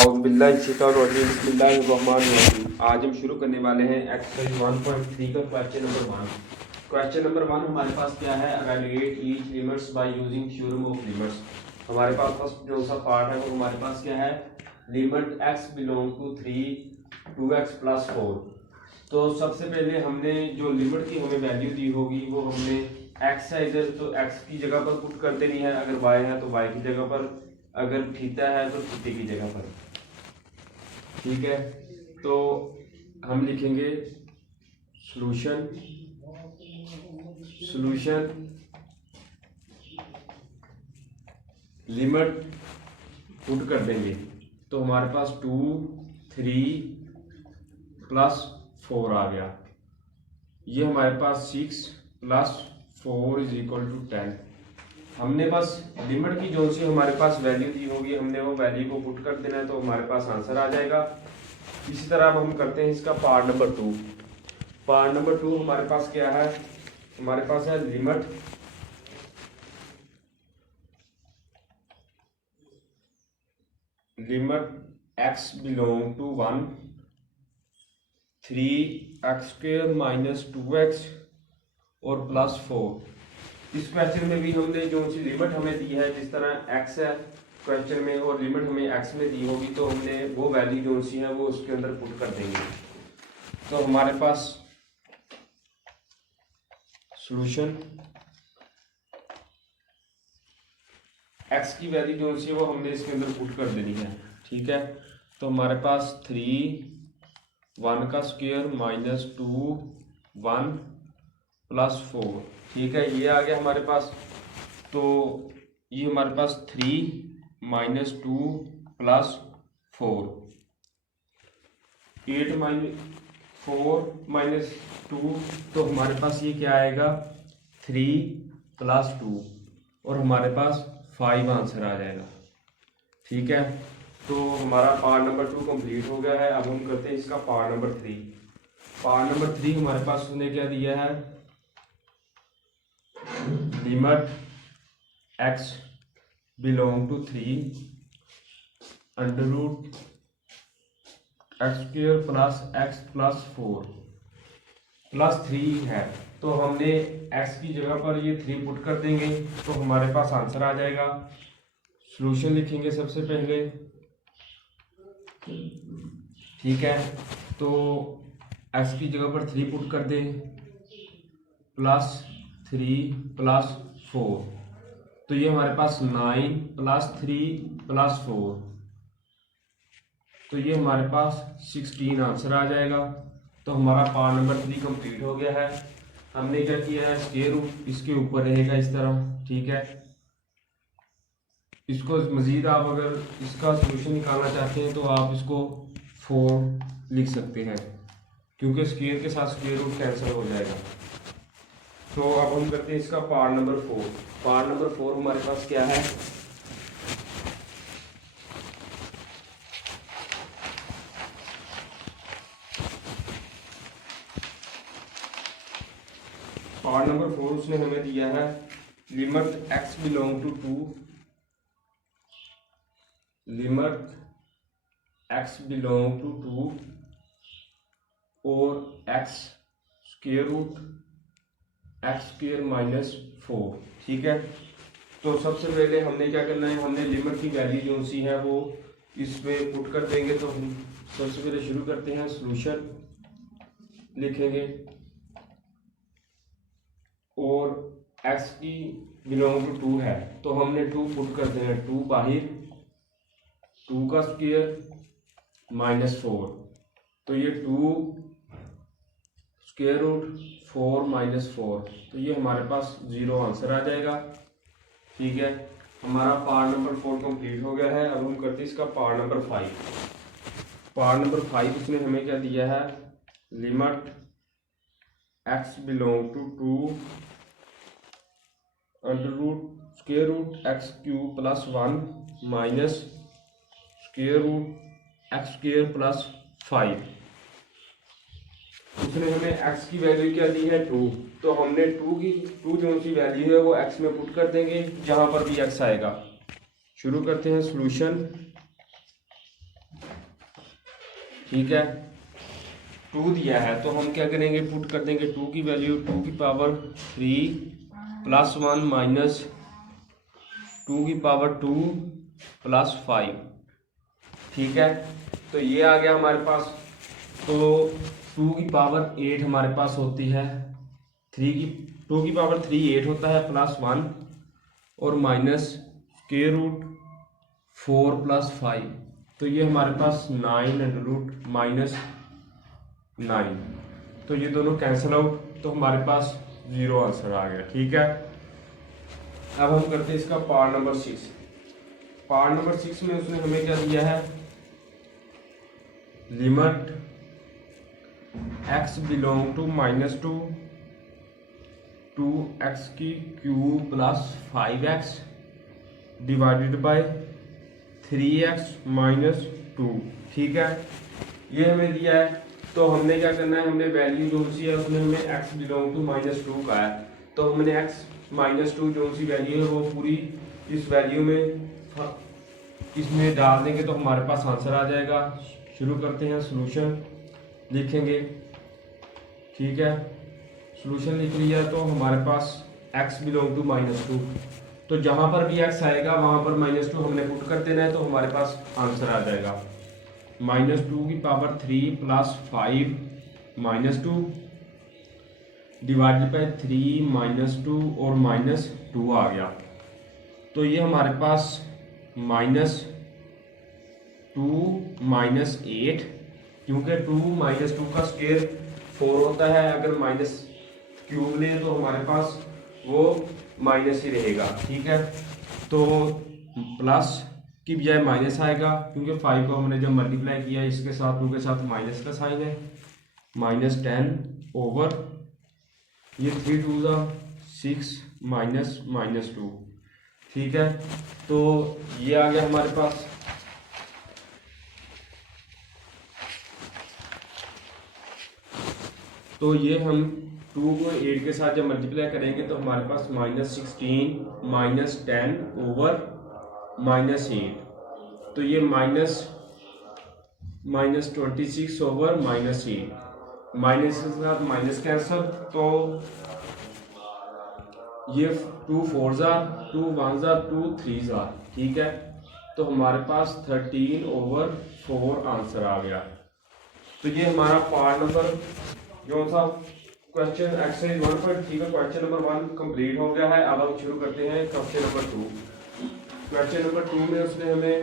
बिस्मिल्लाहिर्रहमानिर्रहीम। आज हम शुरू करने वाले हैं एक्सरसाइज 1.3 का क्वेश्चन नंबर 1। क्वेश्चन नंबर 1 हमारे पास क्या है, evaluate each limits by using theorem of limits. हमारे पास फर्स्ट जो सा पार्ट है वो हमारे पास क्या है, limit x belong to 3 2x plus 4। तो सबसे पहले हमने जो लिमिट की हमें वैल्यू दी होगी वो हमने x है इधर, तो x की जगह पर पुट कर देनी है, अगर y है तो y की जगह पर, अगर थीटा है तो थीटे की जगह पर। ठीक है, तो हम लिखेंगे सॉल्यूशन लिमिट पुट कर देंगे तो हमारे पास 2 3 प्लस 4 आ गया। ये हमारे पास 6 प्लस 4 इज इक्वल टू 10। हमने बस लिमिट की जो सी हमारे पास वैल्यू दी होगी हमने वो वैल्यू को पुट कर देना है तो हमारे पास आंसर आ जाएगा। इसी तरह अब हम करते हैं इसका पार्ट नंबर 2। पार्ट नंबर 2 हमारे पास क्या है, हमारे पास है limit x belong to 1 3x² minus 2x और प्लस 4। इस क्वेश्चन में भी हमने जो सी लिमिट हमें दी है, जिस तरह x है क्वेश्चन में और लिमिट हमें x में दी होगी तो हमने वो वैल्यू जो सी है वो उसके अंदर पुट कर देंगे। तो हमारे पास सॉल्यूशन x की वैल्यू जो सी है वो हमने इसके अंदर पुट कर देनी है। ठीक है, तो हमारे पास 3 1 का स्क्वायर माइनस 2 1 प्लस 4। ठीक है, ये आ गया हमारे पास। तो ये हमारे पास 3 माइनस 2 प्लस 4 8 4 माइनस 2, तो हमारे पास ये क्या आएगा 3 प्लस 2 और हमारे पास 5 आंसर आ जाएगा। ठीक है, तो हमारा पार्ट नंबर 2 कंप्लीट हो गया है। अब हम करते हैं इसका पार्ट नंबर 3। पार्ट नंबर 3 हमारे पास उसने क्या दिया है, limit x belong to 3 under root x² plus x plus 4 plus 3 है। तो हमने x की जगह पर ये 3 पुट कर देंगे तो हमारे पास आंसर आ जाएगा। सॉल्यूशन लिखेंगे सबसे पहले। ठीक है, तो x की जगह पर 3 पुट कर दें प्लस 3 प्लस 4, तो ये हमारे पास 9 प्लस 3 प्लस 4, तो ये हमारे पास 16 आंसर आ जाएगा। तो हमारा पार्ट नंबर 3 कंप्लीट हो गया है। हमने क्या किया है, स्क्वायर रूट इसके ऊपर रहेगा इस तरह। ठीक है, इसको मजीद आप अगर इसका सॉल्यूशन निकालना चाहते हैं तो आप इसको 4 लिख सकते हैं, क्योंकि स्क्वायर के साथ स्क्वायर रूट कैंसिल हो जाएगा। तो अब हम करते हैं इसका पार्ट नंबर 4। पार्ट नंबर 4 हमारे पास क्या है, पार्ट नंबर 4 उसने हमें दिया है limit x belong to 2 limit x belong to 2 और x square root x² minus 4। ठीक है, तो सबसे पहले हमने क्या करना है, हमने लिमिट की वैल्यू जो सी है वो इसमें पुट कर देंगे। तो हम सबसे पहले शुरू करते हैं, सॉल्यूशन लिखेंगे और x की बिलोंग टू 2 है तो हमने 2 पुट कर देना, 2 बाहर 2 का स्क्वायर माइनस 4, तो ये 2 स्क्वायर रूट 4 माइनस 4, तो ये हमारे पास 0 आंसर आ जाएगा। ठीक है, हमारा पार्ट नंबर 4 कंप्लीट हो गया है। अब हम करते हैं इसका पार्ट नंबर 5। पार्ट नंबर 5 उसने हमें क्या दिया है, limit x belong to 2 under root square root x³ plus 1 minus square root x² plus 5। उसने हमें x की वैल्यू क्या दी है 2, तो हमने 2 जो सी वैल्यू है वो x में पुट कर देंगे जहां पर भी x आएगा। शुरू करते हैं सॉल्यूशन ठीक है। 2 दिया है तो हम क्या करेंगे, पुट कर देंगे 2 की वैल्यू 2 की पावर 3 प्लस 1 माइनस 2 की पावर 2 प्लस 5, ठीक है। तो ये आ गया हमारे पास। तो 2 की पावर 8 हमारे पास होती है, 2 की पावर 3 8 होता है प्लस 1 और माइनस स्क्वायर रूट 4 प्लस 5, तो ये हमारे पास 9 अंडर रूट माइनस 9, तो ये दोनों कैंसिल आउट, तो हमारे पास 0 आंसर आ गया, ठीक है। अब हम करते हैं इसका पार्ट नंबर 6। पार्ट नंबर 6 में उसने हमें क्या दिया है, limit x belong to -2 two x की cube plus 5x divided by 3x minus 2, ठीक है। ये हमें दिया है, तो हमने क्या करना है, हमने वैल्यू जो सी है उसमें हमें x बिलोंग टू -2 का है, तो हमने x -2 जो सी वैल्यू है वो पूरी इस वैल्यू में इसमें डाल देंगे तो हमारे पास आंसर आ जाएगा। शुरू करते हैं, सॉल्यूशन लिखेंगे, ठीक है। सॉल्यूशन लिख लिया तो हमारे पास x बिलोंग टू -2, तो जहाँ पर भी x आएगा वहाँ पर -2 हमने पुट कर देना है, तो हमारे पास आंसर आ जाएगा -2 की पावर 3 प्लस 5 -2 डिवाइडेड बाय 3 -2 और -2 आ गया, तो ये हमारे पास -2 -8, क्योंकि 2 -2 का स्क्वायर 4 होता है, अगर माइनस क्यूब लें तो हमारे पास वो माइनस ही रहेगा, ठीक है। तो प्लस की बजाय माइनस आएगा, क्योंकि 5 को हमने जब मल्टीप्लाई किया इसके साथ 2 के साथ माइनस का साइन है, -10 ओवर ये 3 2 6 -2, ठीक है। तो ये आ गया हमारे पास। तो ये हम 2 को 8 के साथ जब मल्टीप्लाई करेंगे तो हमारे पास -16 -10 ओवर -8, तो ये -26 ओवर -8, माइनस के साथ माइनस कैंसल, तो ये 2 4 2 1 2 3, ठीक है। तो हमारे पास 13 ओवर 4 आंसर आ गया। तो ये हमारा पार्ट नंबर जो सा क्वेश्चन एक्सरसाइज 1.3 का क्वेश्चन नंबर 1 कंप्लीट हो गया है। अब हम शुरू करते हैं क्वेश्चन नंबर 2। क्वेश्चन नंबर 2 में उसने हमें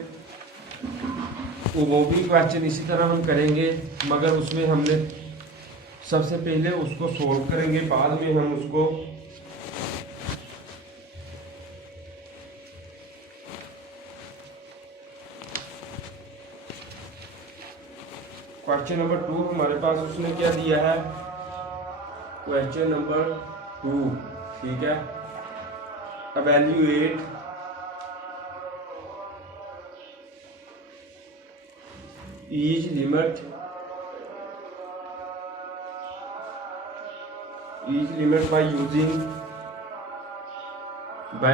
वो भी क्वेश्चन इसी तरह हम करेंगे, मगर उसमें हमने सबसे पहले उसको सोल्व करेंगे, बाद में हम उसको क्वेश्चन नंबर 2 हमारे पास उसने क्या दिया है, क्वेश्चन नंबर 2, ठीक है। Evaluate each limit by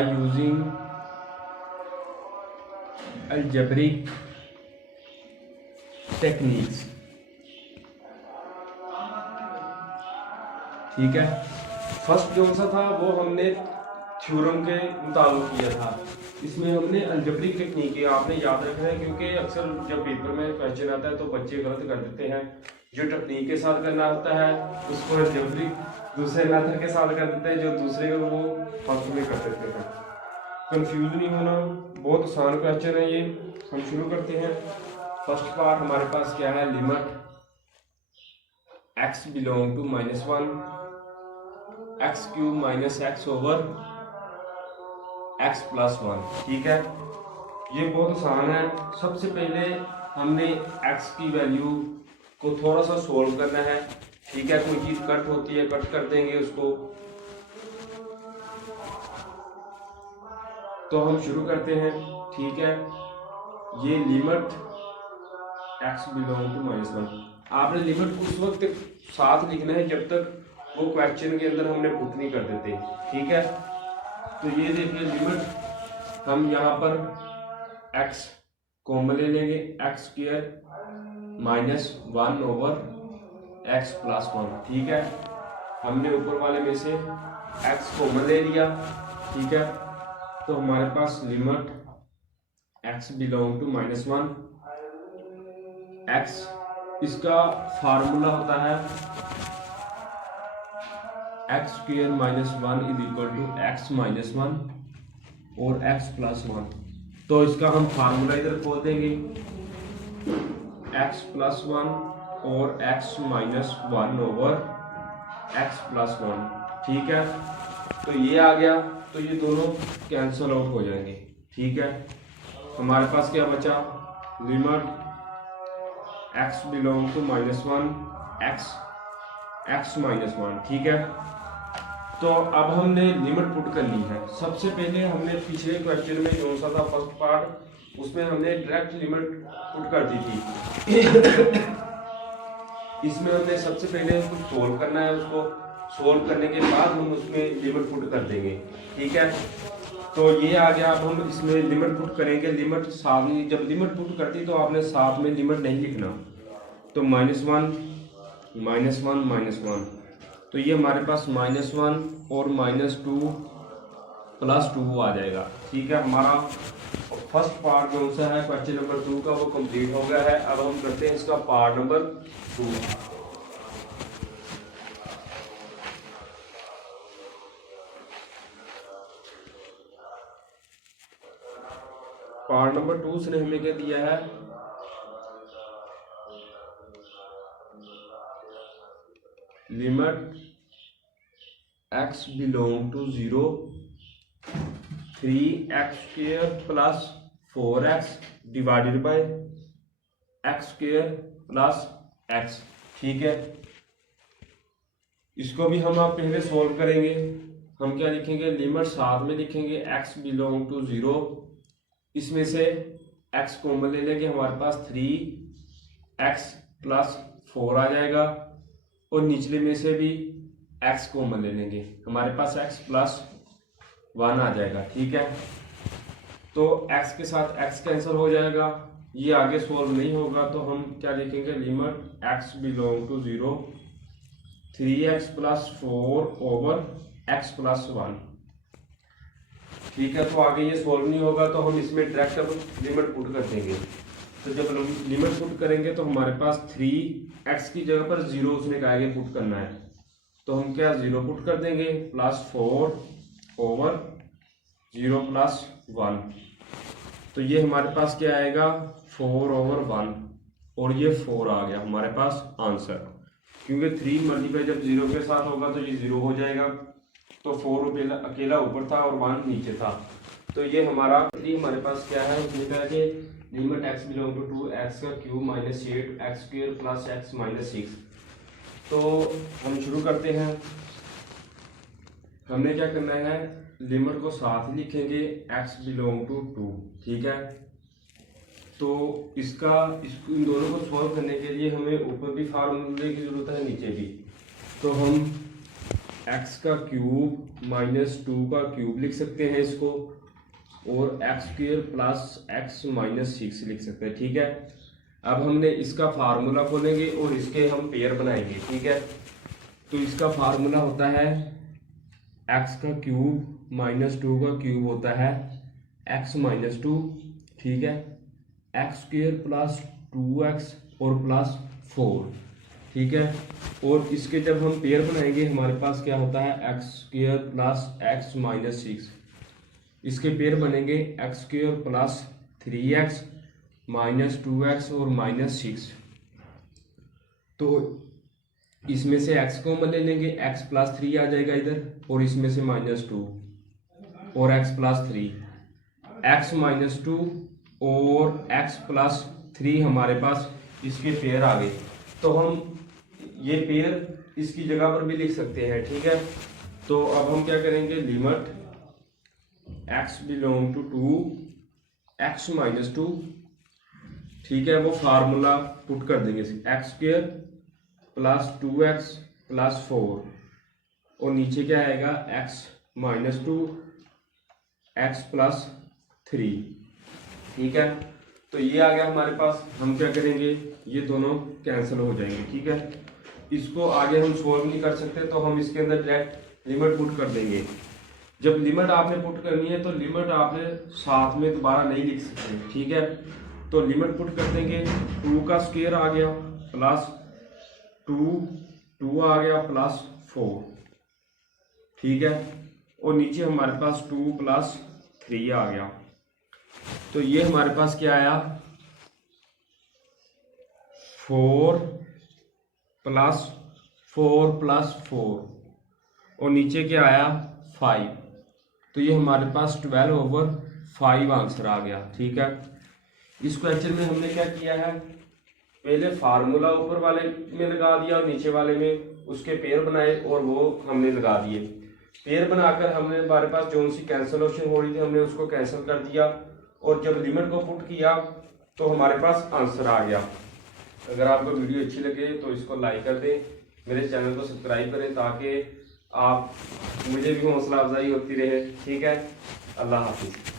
using algebraic techniques, ठीक है। फर्स्ट जो सा था वो हमने थ्योरम के मुताबिक किया था, इसमें हमने अलजेब्रिक टेक्निक है, आपने याद रखना है, क्योंकि अक्सर जब पेपर में क्वेश्चन आता है तो बच्चे गलत कर देते हैं। जो टेक्निक के साथ करना होता है उसको अलजेब्रिक दूसरे मेथड के साथ कर देते हैं, जो दूसरे को वो फर्स्ट में कर देते हैं। कंफ्यूज नहीं होना, बहुत आसान क्वेश्चन है ये। हम शुरू करते हैं। फर्स्ट पार्ट हमारे पास क्या है, limit x belong to -1 x cube minus x over x plus 1, ठीक है। ये बहुत आसान है। सबसे पहले हमने x की वैल्यू को थोड़ा सा सोल्व करना है, ठीक है। कोई चीज कट होती है, कट कर देंगे उसको। तो हम शुरू करते हैं, ठीक है। ये लिमिट x बिलोंग टू -1, आपने लिमिट उस वक्त साथ लिखना है जब तक वो क्वेश्चन के अंदर हमने पुट नहीं कर देते, ठीक है। तो ये देखिए लिमिट हम यहाँ पर x कॉमन ले लेंगे एक्स स्क्वायर माइनस 1/x+1। ठीक है, हमने ऊपर वाले में से x कॉमन ले लिया। ठीक है, तो हमारे पास limit x belong to -1 x, इसका फार्मूला होता है x स्क्वायर -1 = x -1 और x+1। तो इसका हम फार्मूला इधर खोल देंगे, x+1 और x-1/x+1। ठीक है, तो ये आ गया, तो ये दोनों कैंसल आउट हो जाएंगे। ठीक है, हमारे पास क्या बचा, limit x belong to -1 x-1। ठीक है, तो अब हमने लिमिट पुट करनी है। सबसे पहले हमने पिछले क्वेश्चन में जो सा था फर्स्ट पार्ट, उसमें हमने डायरेक्ट लिमिट पुट कर दी थी। इसमें हमने सबसे पहले उसको सोल्व करना है, उसको सोल्व करने के बाद हम उसमें लिमिट पुट कर देंगे। ठीक है, तो ये आ गया। अब हम इसमें लिमिट पुट करेंगे। लिमिट साथ में, जब लिमिट पुट करती तो आपने साथ में लिमिट नहीं लिखना, तो -1 -1 तो ये हमारे पास -1 और -2 + 2 आ जाएगा। ठीक है, हमारा फर्स्ट पार्ट जो सा है क्वेश्चन नंबर 2 का वो कंप्लीट हो गया है। अब हम करते हैं इसका पार्ट नंबर 2। पार्ट नंबर 2 से हमें क्या दिया है, limit x belong to 0 3x² + 4x divided by x² + x। ठीक है, इसको भी हम आप पहले सोल्व करेंगे। हम क्या लिखेंगे, लिमिट साथ में लिखेंगे x बिलोंग टू 0, इसमें से x कॉमन ले लेंगे, हमारे पास 3x + 4 आ जाएगा, और निचले में से भी x कॉमन ले लेंगे, हमारे पास x+1 आ जाएगा। ठीक है, तो x के साथ x कैंसिल हो जाएगा, ये आगे सोल्व नहीं होगा, तो हम क्या लिखेंगे, limit x belong to 0 3x + 4/x+1। ठीक है, तो आगे ये सोल्व नहीं होगा, तो हम इसमें डायरेक्ट अब लिमिट पुट कर देंगे। तो जब लिमिट पुट करेंगे तो हमारे पास 3x की जगह पर 0 उसने आगे पुट करना है, तो हम क्या 0 पुट कर देंगे, +4/0+1। तो ये हमारे पास क्या आएगा, 4/1, और ये 4 आ गया हमारे पास आंसर। क्योंकि 3 मल्टीप्लाई जब 0 के साथ होगा तो ये 0 हो जाएगा, तो 4 अकेला ऊपर था और 1 नीचे था। तो ये हमारा 3 हमारे पास क्या है, उसने कहा कि limit x belong to 2x³ - 8x² + x - 6। तो हम शुरू करते हैं। हमने क्या करना है, लिमिट को साथ ही लिखेंगे, x बिलोंग टू 2। ठीक है, तो इन दोनों को सॉल्व करने के लिए हमें ऊपर भी फार्मूले की जरूरत है, नीचे भी। तो हम x³ - 2 का क्यूब लिख सकते हैं इसको, और x² + x - 6 लिख सकते हैं। ठीक है, अब हमने इसका फार्मूला खोलेंगे और इसके हम पेयर बनाएंगे। ठीक है, तो इसका फार्मूला होता है x³ - 2 का क्यूब होता है x - 2। ठीक है, x² + 2x और +4। ठीक है, और इसके जब हम पेयर बनाएंगे हमारे पास क्या होता है, x² + x - 6। इसके पेयर बनेंगे x² + 3x - 2x और -6। तो इसमें से x को ले लेंगे, x+3 आ जाएगा इधर, और इसमें से -2 और x+3, x - 2 और x+3 हमारे पास इसके पेयर आ गए। तो हम ये पेयर इसकी जगह पर भी लिख सकते हैं। ठीक है, तो अब हम क्या करेंगे, limit x belong to 2x - 2। ठीक है, वो फार्मूला पुट कर देंगे, x² + 2x + 4, और नीचे क्या आएगा, x - 2 x + 3। ठीक है, तो ये आ गया हमारे पास। हम क्या करेंगे, ये दोनों कैंसिल हो जाएंगे, ठीक है। इसको आगे हम सोल्व नहीं कर सकते तो हम इसके अंदर डायरेक्ट लिमिट पुट कर देंगे। जब लिमिट आपने पुट करनी है तो लिमिट आपने साथ में दोबारा नहीं लिख सकते, ठीक है। तो लिमिट पुट कर देंगे, 2 का स्क्वायर आ गया प्लस 2 आ गया प्लस 4, ठीक है। और नीचे हमारे पास 2 + 3 आ गया। तो ये हमारे पास क्या आया, 4 + 4 + 4 और नीचे क्या आया 5। तो ये हमारे पास 12/5 आंसर आ गया, ठीक है। इस क्वेश्चन में हमने क्या किया है, पहले फार्मूला ऊपर वाले में लगा दिया और नीचे वाले में उसके पेयर बनाए और वो हमने लगा दिए। पेयर बनाकर हमने हमारे पास जो सी कैंसलेशन हो रही थी हमने उसको कैंसिल कर दिया और जब लिमिट को पुट किया तो हमारे पास आंसर आ गया। अगर आपको वीडियो अच्छी लगे तो इसको लाइक कर दें, मेरे चैनल को सब्सक्राइब करें ताकि आप मुझे भी हौसला अफजाई होती रहे, ठीक है। अल्लाह हाफिज़।